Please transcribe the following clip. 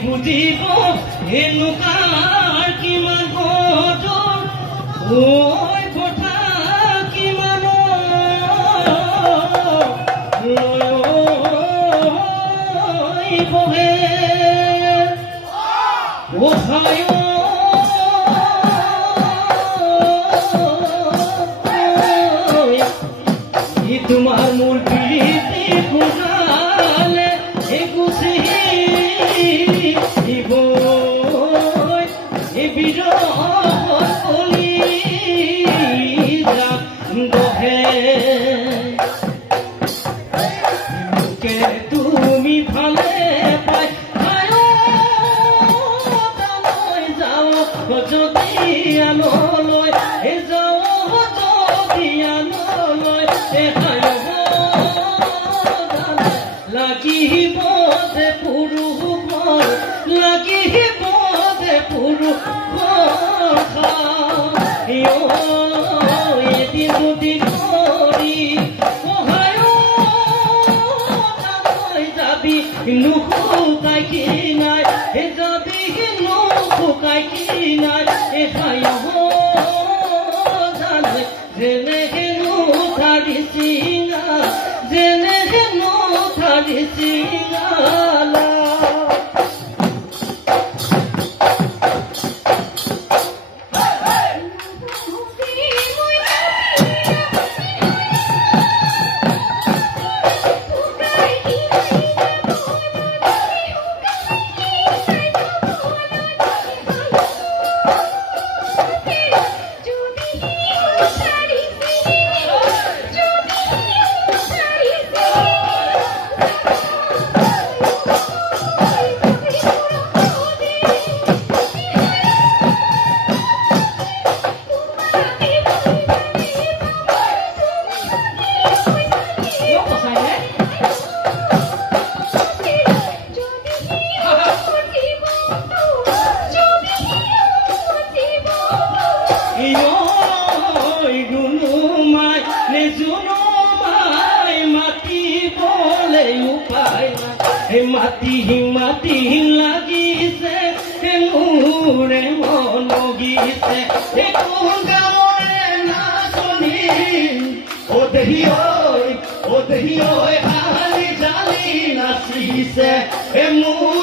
বুঝিব এনেকুৱাৰ কিমান গধুৰ ওই কথা কিমান বহে ওহায় তোমাৰ মূল প্ৰীতি পুজালে এগুচি তুমি ভালে পাই যাও যদি আনলৈ যাও যদি আনলৈ লাগিব যে পুৰুষ লাগিব যে পুৰুষ এদিন দুদিন কৰি যাবি নুশুকাই কি নাই যাবি নুশুকাই কি নাই জানে যেনে হেনো ধাৰি চিঙা যেনে হেনো ধাৰি চিঙালা মাটি মাটি লাগিছে মোৰে মন গিছে কোন গাঁৱৰে নাচনী অ দেহি ঐ হালি জালি নাচিছে মোৰ